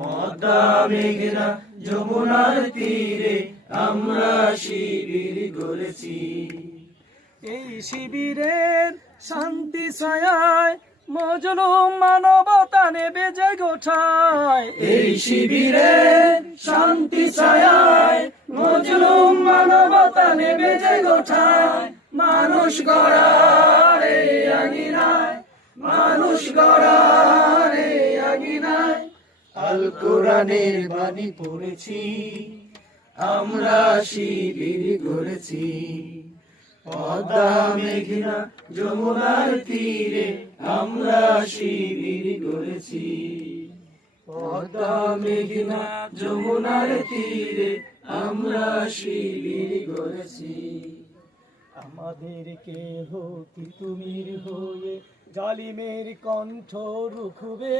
পদ্মা মেঘনা যমুনার তীরে আমরা শিবির গড়েছি। এই শিবিরের শান্তি ছায়ায় মজলুম মানবতা নেবে যে গোঠায় এই শিবিরে শান্তি ছায়ায় মজলুম মানবতা নেবে যে গোঠায় মানুষ গড়ারে মানুষ গড়ারে আগিনায় আল কোরআনের বাণী পড়েছি, আমরা শিবির গড়েছি। পদ্মা মেঘনা যমুনার তীরে আমরা শিবির গড়েছি। পদ্মা মেঘনা যমুনার তীরে আমরা শিবির গড়েছি। আমাদের কেহ তিতুমির হয়ে জালিমের কণ্ঠ রুখবে?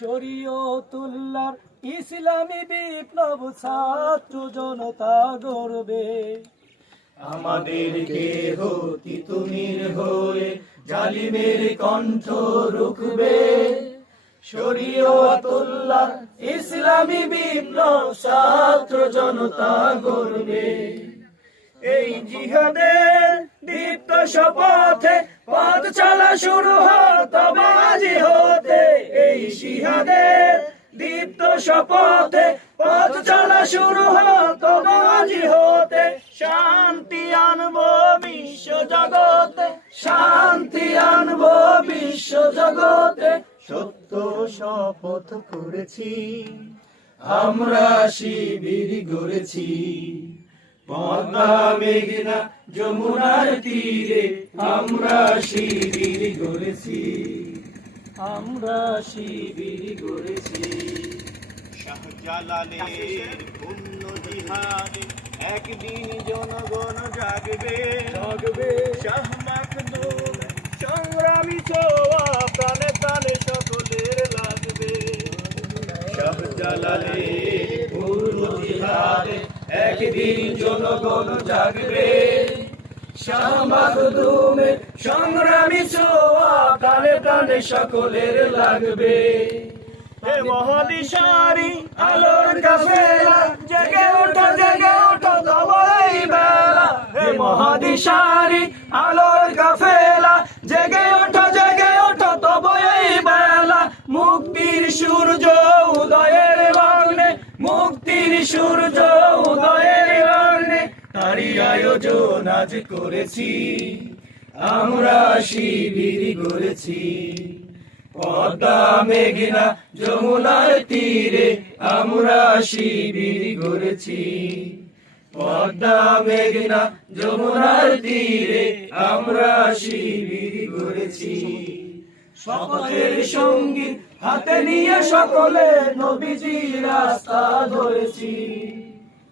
শরীয়তুল্লাহর ইসলামী বিপ্লব ছাত্র জনতা গড়বে। আমাদের কেহ তিতুমির হয়ে জালিমের কণ্ঠ রুখবে? শরীয়তুল্লাহ ইসলামী বিপ্লব ছাত্র জনতা গড়বে। এই জিহাদের দীপ্ত শপথে পথ চলা শুরু তবে হতে এই জিহাদের দীপ্ত শপথে পথ চলা শুরু তবে হতে শান্তি আনব বিশ্ব জগতে, শান্তি আনব বিশ্ব জগতে। সত্য শপথ করেছি, আমরা শিবির গড়েছি। পদ্মা মেঘনা যমুনার তীরে আমরা শিবির গড়েছি। আমরা শিবির গড়েছি। শাহজালালের পুণ্য জিহাদে একদিন জনগণ জাগবে। জাগবে। শাহ মাখদুম সংগ্রামী ছোয়া প্রাণে প্রাণে সকলের লাগবে। শাহজালালের একদিন জনগণ জাগবে। শাহ মাখদুমের সংগ্রামী ছোয়া সকলের লাগবে। হে মহাদিশারি আলোর কাফেলা জেগে ওঠো জেগে ওঠো তোমারই বেলা। হে মহাদিশারি আলোর কাফেলা জেগে আয়োজন আজ করেছি। আমরা শিবির করেছি। পদ্মা, মেঘনা, যমুনার তীরে আমরা শিবির গড়েছি পদ্মা, মেঘনা, যমুনার তীরে আমরা শিবির গড়েছি শপথের সংগীত হাতে নিয়ে সকলে নবীজি রাস্তা ধরেছি।